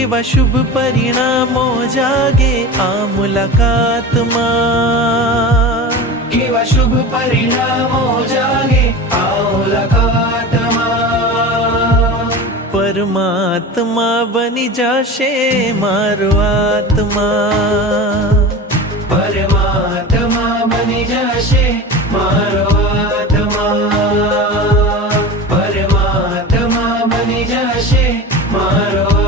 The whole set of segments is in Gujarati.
કેવા શુભ પરિણામો જાગે આ મુલાકાતમાં, કેવા શુભ પરિણામો જાગે આ મુલાકાતમાં. પરમાત્મા બની જશે મારો આત્મા, પરમાત્મા બની જશે મારો આત્મા, પરમાત્મા બની જશે મારો આત્મા.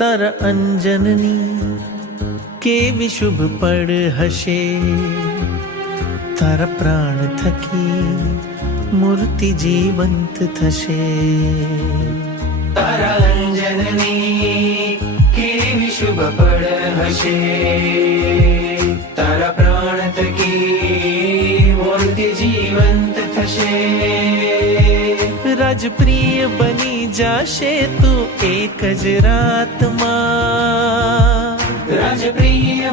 તારા અંજનની કેવી શુભ પળ હશે, તારા પ્રાણ થકી મૂર્તિ જીવંત થશે. તારા અંજનની કેવી શુભ પળ હશે, તારા પ્રાણ થકી મૂર્તિ જીવંત થશે. રાજપ્રિય બની જાશે તું એક જ રાતમાં, રાજપ્રિય